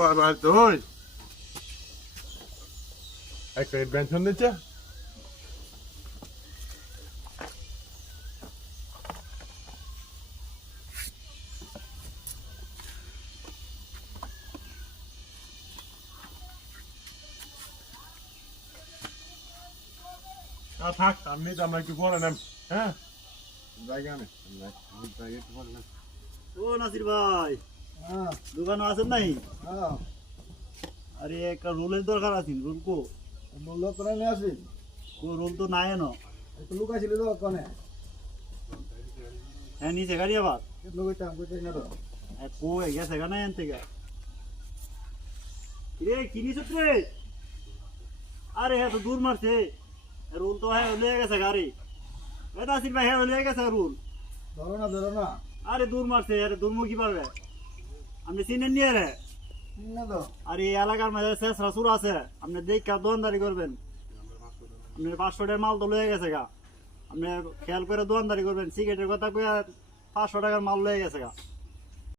বাবা তুই একটা পেনশন দিচ্ছে থাক আমি তো আমরা একটু পরে নেন হ্যাঁ জায়গা নেই জায়গা একটু পরে নেন ও নাসির ভাই হ্যাঁ দোকানে আছেন নাই? হ্যাঁ আরে একটা রোলের দরকার আছে, রোল কো? লোক করে নিয়ে আসি রোল তো নাই এনো। একটু লোক আসিল তো কনে হ্যাঁ নিচে গাড়ি আবার লোক হইতাম বুঝতে না তো কো গেছে গা নাই আনতে গা রে কি নিছ রে? আরে হ্যাঁ তো দূর মারছে রোল তো হ্যাঁ লয়ে গেছে গাড়ি। এ নাসির ভাই হ্যাঁ লয়ে গেছে রোল। ধরো না আরে দূর মারছে, আরে দূর মুখি পাবে আপনি চিনেন নি? আরে না তো আর এই এলাকার মধ্যে শেষরা সুর আছে, আপনি দেখা দোয়ানদারি করবেন। আপনি 500 টাকার মাল তো লয়ে গেছে গা, আপনি খেয়াল করে দোয়ানদারি করবেন। সিগারেটের কথা কয়ে 500 টাকার মাল লয়ে গেছে গা।